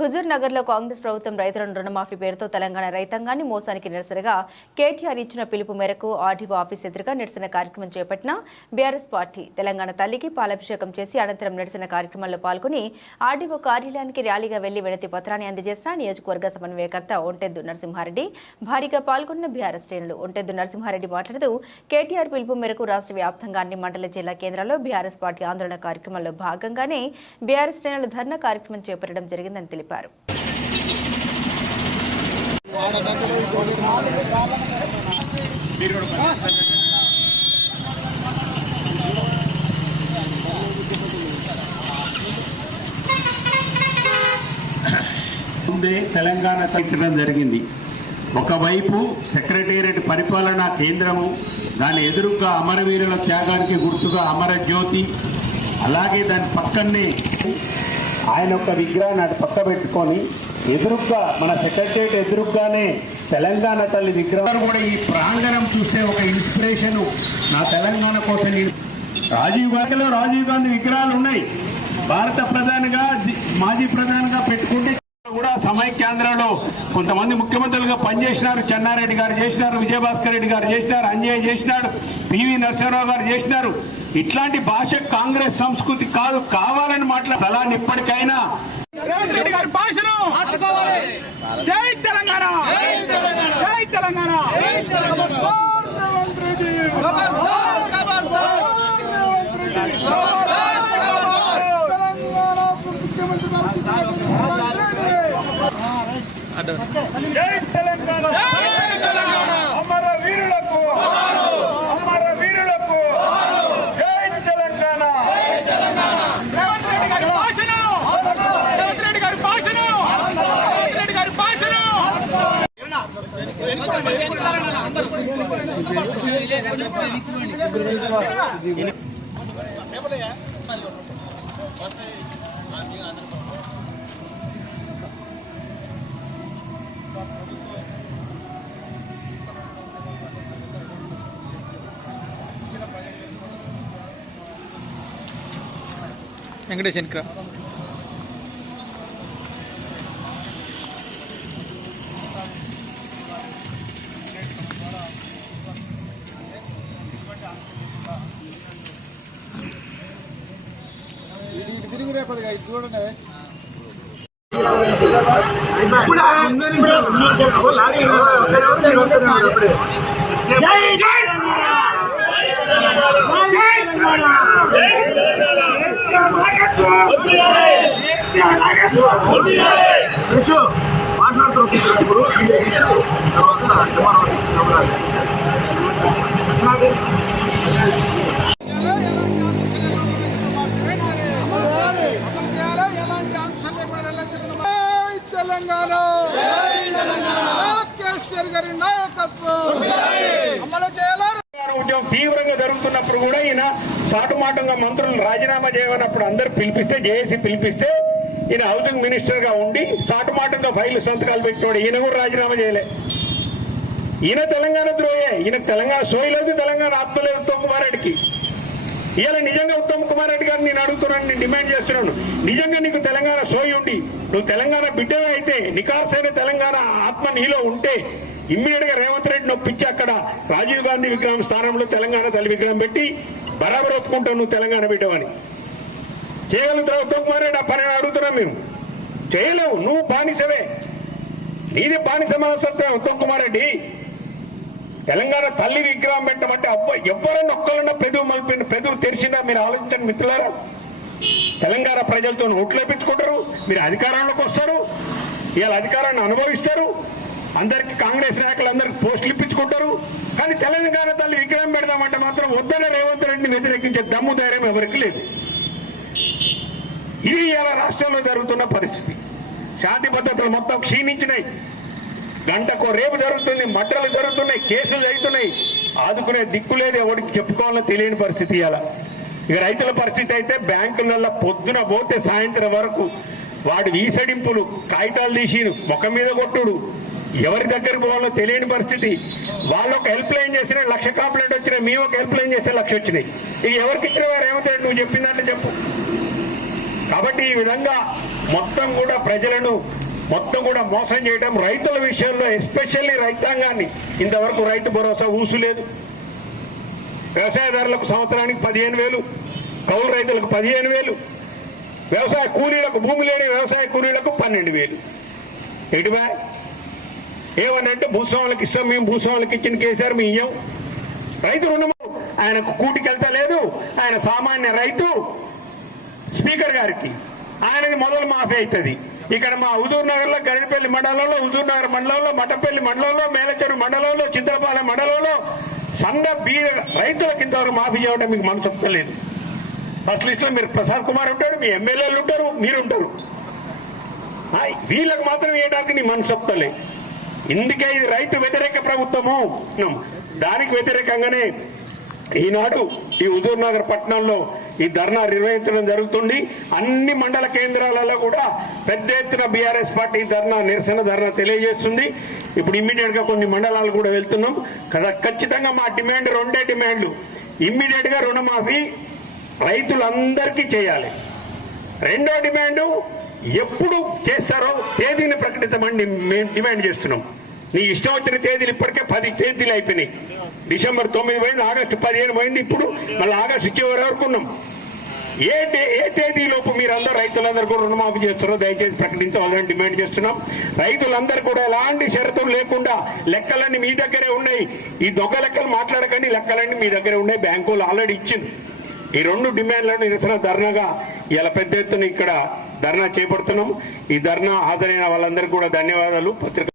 హుజూర్ నగర్లో కాంగ్రెస్ ప్రభుత్వం రైతులను రుణమాఫీ పేరుతో తెలంగాణ రైతాంగాన్ని మోసానికి నిరసనగా కేటీఆర్ ఇచ్చిన పిలుపు మేరకు ఆర్డీఓ ఆఫీస్ ఎదురుగా నిరసన కార్యక్రమం చేపట్టిన బీఆర్ఎస్ పార్టీ తెలంగాణ తల్లికి పాలాభిషేకం చేసి అనంతరం నిరసన కార్యక్రమంలో పాల్గొని ఆర్డీఓ కార్యాలయానికి ర్యాలీగా వెళ్లి వినతి పత్రాన్ని అందజేసిన నియోజకవర్గ సమన్వయకర్త ఒంటెద్దు నరసింహారెడ్డి భారీగా పాల్గొన్న బీఆర్ఎస్ శ్రేణులు. ఒంటెద్దు నరసింహారెడ్డి మాట్లాడుతూ కేటీఆర్ పిలుపు మేరకు రాష్ట్ర వ్యాప్తంగా అన్ని మండల జిల్లా కేంద్రాల్లో బీఆర్ఎస్ పార్టీ ఆందోళన కార్యక్రమంలో భాగంగానే బీఆర్ఎస్ శ్రేణులు ధర్నా కార్యక్రమం చేపట్టడం జరిగిందని తెలిపారు. ముందే తెలంగాణ తెచ్చడం జరిగింది. ఒకవైపు సెక్రటేరియట్ పరిపాలనా కేంద్రము, దాని ఎదురుగా అమరవీరుల త్యాగానికి గుర్తుగా అమరజ్యోతి, అలాగే దాని పక్కనే ఆయన యొక్క విగ్రహాన్ని అటు పక్క పెట్టుకొని ఎదురుగా మన సెక్రటేరియట్ ఎదురుగానే తెలంగాణ తల్లి విగ్రహం కూడా ఈ ప్రాంగణం చూస్తే ఒక ఇన్స్పిరేషన్. నా తెలంగాణ కోసం రాజీవ్ గాంధీ విగ్రహాలు ఉన్నాయి. భారత ప్రధానిగా మాజీ ప్రధానిగా పెట్టుకుంటే కూడా సమైక్యాంధ్రలో కొంతమంది ముఖ్యమంత్రులుగా పనిచేసినారు. చెన్నారెడ్డి గారు చేసినారు, విజయభాస్కర్ రెడ్డి గారు చేసినారు, అంజయ్ చేసినాడు, పివి నరసింహరావు గారు చేసినారు. ఇట్లాంటి భాష కాంగ్రెస్ సంస్కృతి కాదు. కావాలని మాట్లాడాలని ఇప్పటికైనా జై తెలంగాణ, జై తెలంగాణ. జై తెలంగాణ, అమర వీరులకు, అమర వీరులకు జై తెలంగాణ. రేవంత్ రెడ్డి గారి భాషను, రేవంత్ రెడ్డి గారి భాషను, రేవంత్ రెడ్డి గారి భాషను. వెంకటేష్ ఎన్క్రా తిరిగిరే కొద్దిగా ఇది చూడండి. మాట్లాడుతున్నప్పుడు తెలంగాణ కేసీఆర్ గారి నాయకత్వం అమలు చేయాలి. ఉద్యమం తీవ్రంగా జరుగుతున్నప్పుడు కూడా ఈయన సాటుమాటంగా మంత్రులు రాజీనామా చేయమన్నప్పుడు అందరు పిలిపిస్తే, జేఏసీ పిలిపిస్తే ఈయన హౌసింగ్ మినిస్టర్ గా ఉండి సాటుమాటంగా ఫైలు సంతకాలు పెట్టినోడు. ఈయన కూడా రాజీనామా చేయలే. ఈయన తెలంగాణ ద్రోహే. ఈయనకు తెలంగాణ సోయి లేదు, తెలంగాణ ఆత్మ లేదు ఉత్తమ్ కుమార్ రెడ్డికి. ఇవాళ నిజంగా ఉత్తమ్ కుమార్ రెడ్డి గారిని నేను అడుగుతున్నాను, నేను డిమాండ్ చేస్తున్నాను. నిజంగా నీకు తెలంగాణ సోయి ఉండి నువ్వు తెలంగాణ బిడ్డవే అయితే, నికార్సైన తెలంగాణ ఆత్మ నీలో ఉంటే ఇమ్మీడియట్ గా రేవంత్ రెడ్డి నొప్పించి అక్కడ రాజీవ్ గాంధీ విగ్రహం స్థానంలో తెలంగాణ తల్లి విగ్రహం పెట్టి బరాబర్ ఒప్పుకుంటావు నువ్వు తెలంగాణ బిడ్డవని. చేయగలుగుతావు ఉత్తమ్ కుమార్ రెడ్డి? ఆ పని అడుగుతున్నాం మేము. చేయలేవు, నువ్వు బానిసవే. నీది బానిస మనస్తత్వం ఉత్తమ్ కుమార్ రెడ్డి. తెలంగాణ తల్లి విగ్రహం పెట్టమంటే ఎవరన్నా ఒక్కరున్నా పెదవులు తెరిచినా మీరు ఆలోచించండి మిత్రులారా. తెలంగాణ ప్రజలతో ఓట్లు వేయించుకుంటారు, మీరు అధికారంలోకి వస్తారు, ఇవాళ అధికారాన్ని అనుభవిస్తారు, అందరికి కాంగ్రెస్ నాయకులందరికీ పోస్టులు ఇప్పించుకుంటారు. కానీ తెలంగాణ తల్లి విగ్రహం పెడదామంటే మాత్రం వద్దనే రేవంత్ రెడ్డిని వ్యతిరేకించే దమ్ము ధైర్యం ఎవరికి లేదు. ఇది ఇవాళ రాష్ట్రంలో జరుగుతున్న పరిస్థితి. శాంతి భద్రతలు మొత్తం క్షీణించినాయి. గంటకో రేపు జరుగుతుంది, మడ్డలు జరుగుతున్నాయి, కేసులు జరుగుతున్నాయి. ఆదుకునే దిక్కు లేదు, ఎవరికి చెప్పుకోవాలని తెలియని పరిస్థితి ఇవాళ. ఇక రైతుల పరిస్థితి అయితే బ్యాంకులలో పొద్దున పోతే సాయంత్రం వరకు వాడి వీసడింపులు, కాగితాలు తీసి ముఖం మీద కొట్టుడు, ఎవరి దగ్గరకు పోవాలో తెలియని పరిస్థితి. వాళ్ళు ఒక హెల్ప్ లైన్ చేసిన 1,00,000 కంప్లైంట్ వచ్చినాయి, మేము ఒక హెల్ప్ లైన్ చేస్తే 1,00,000 వచ్చినాయి. ఇక ఎవరికి ఇచ్చిన వారు ఏమవుతాడు? నువ్వు చెప్పిందంటే చెప్పు. కాబట్టి ఈ విధంగా మొత్తం కూడా ప్రజలను మొత్తం కూడా మోసం చేయడం, రైతుల విషయంలో ఎస్పెషల్లీ రైతాంగాన్ని ఇంతవరకు రైతు భరోసా ఊసులేదు. వ్యవసాయదారులకు సంవత్సరానికి 15,000, కౌలు రైతులకు 15,000, వ్యవసాయ కూలీలకు, భూమి లేని వ్యవసాయ కూలీలకు 12,000. ఎటువా ఏమనంటే భూస్వాములకు ఇస్తాం, మేము భూస్వాములకు ఇచ్చిన కేసీఆర్ మీ ఇయ్యం. రైతు రుణము ఆయనకు కూటికి వెళ్తా లేదు. ఆయన సామాన్య రైతు. స్పీకర్ గారికి ఆయనది మొదలు మాఫీ అవుతుంది. ఇక్కడ మా హుజూర్ నగర్ లో, గరిపల్లి మండలంలో, హుజూర్ నగర్ మండలంలో, మఠపల్లి మండలంలో, మేలచెరు మండలంలో, చింతలపాలెం మండలంలో సన్న బీద రైతులకు ఇంతవరకు మాఫీ చేయడం మీకు మనసు చెప్తలేదు. ఫస్ట్ లిస్ట్ లో మీరు ప్రసాద్ కుమార్ ఉంటాడు, మీ ఎమ్మెల్యేలు ఉంటారు, మీరుంటారు. వీళ్ళకి మాత్రం వేయడానికి నీ మనసు చెప్తలే. ఇందుకే ఇది రైతు వ్యతిరేక ప్రభుత్వము. దానికి వ్యతిరేకంగానే ఈనాడు ఈ హుజూర్ నగర్ పట్టణంలో ఈ ధర్నా నిర్వహించడం జరుగుతుంది. అన్ని మండల కేంద్రాలలో కూడా పెద్ద ఎత్తున బీఆర్ఎస్ పార్టీ నిరసన ధర్నా తెలియజేస్తుంది. ఇప్పుడు ఇమ్మీడియట్ గా కొన్ని మండలాలు కూడా వెళ్తున్నాం కదా. ఖచ్చితంగా మా డిమాండ్ రెండే డిమాండ్లు. ఇమ్మీడియట్ గా రుణమాఫీ రైతులందరికీ చేయాలి. రెండో డిమాండ్ ఎప్పుడు చేస్తారో తేదీని ప్రకటించమని మేము డిమాండ్ చేస్తున్నాం. నీ ఇష్టం వచ్చిన తేదీలు ఇప్పటికే 10 తేదీలు అయిపోయినాయి. డిసెంబర్ 9 పోయింది, ఆగస్టు 15 పోయింది, ఇప్పుడు మళ్ళీ ఆగస్టు ఇచ్చేవారు అనుకున్నాం. ఏ తేదీలోపు మీరందరూ రైతులందరూ కూడా రుణమాఫీ చేస్తారో దయచేసి ప్రకటించవాలని డిమాండ్ చేస్తున్నాం. రైతులందరూ కూడా ఎలాంటి షరతులు లేకుండా, లెక్కలన్నీ మీ దగ్గరే ఉన్నాయి. ఈ దొంగ లెక్కలు మాట్లాడకండి, లెక్కలన్నీ మీ దగ్గరే ఉన్నాయి, బ్యాంకులు ఆల్రెడీ ఇచ్చింది. ఈ 2 డిమాండ్లను నిరసన ధర్నాగా ఇలా పెద్ద ఎత్తున ఇక్కడ ధర్నా చేపడుతున్నాం. ఈ ధర్నా హాజరైన వాళ్ళందరికీ కూడా ధన్యవాదాలు. పత్రిక